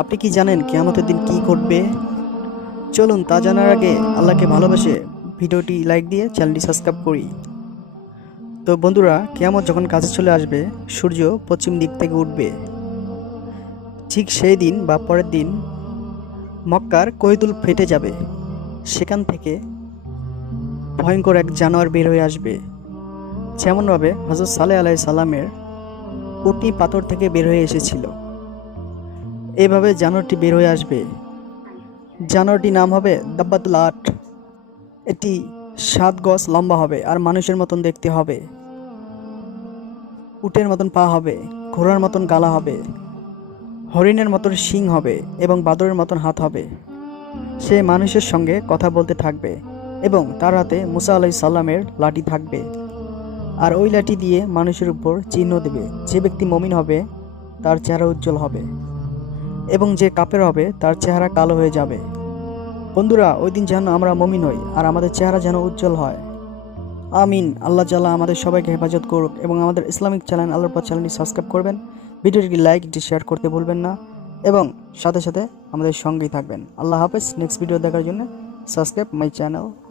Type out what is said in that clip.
আপনি কি জানেন কেয়ামতের দিন কি ঘটবে? চলুন তা জানার আগে আল্লাহকে ভালোবেসে ভিডিওটি লাইক দিয়ে চ্যানেলটি সাবস্ক্রাইব করি। তো বন্ধুরা, কেয়ামত যখন কাছে চলে আসবে, সূর্য পশ্চিম দিক থেকে উঠবে। ঠিক সেই দিন বা পরের দিন মক্কার কৈতুল ফেটে যাবে। সেখান থেকে ভয়ঙ্কর এক জানোয়ার বের হয়ে আসবে। যেমনভাবে হজরত সালে আলাই সালামের উটি পাথর থেকে বের হয়ে এসেছিল। এভাবে জানোয়ারটি বের হয়ে আসবে। জানোয়ারটির নাম হবে দাব্বাতুল আট। এটি সাত গজ লম্বা হবে আর মানুষের মতন দেখতে হবে। উটের মতন পা হবে, ঘোড়ার মতন গালা হবে, হরিণের মতন শিং হবে এবং বাদরের মতন হাত হবে। সে মানুষের সঙ্গে কথা বলতে থাকবে এবং তার হাতে মুসা আলাই সাল্লামের লাঠি থাকবে। আর ওই লাঠি দিয়ে মানুষের উপর চিহ্ন দেবে। যে ব্যক্তি মমিন হবে, তার চেহারা উজ্জ্বল হবে। এবং যে কাপের হবে, তার চেহারা কালো হয়ে যাবে। বন্ধুরা, ওই দিন যেন আমরা মমিন হই, আর আমাদের চেহারা যেন উজ্জ্বল হয়। আমিন। আল্লাহ জাল্লাহ আমাদের সবাইকে হেফাজত করুক এবং আমাদের ইসলামিক চ্যানেল আল্লাহর পর চ্যানেলটি সাবস্ক্রাইব করবেন। ভিডিওটি লাইক, শেয়ার করতে ভুলবেন না এবং সাথে সাথে আমাদের সঙ্গেই থাকবেন। আল্লাহ হাফেজ। নেক্সট ভিডিও দেখার জন্য সাবস্ক্রাইব মাই চ্যানেল।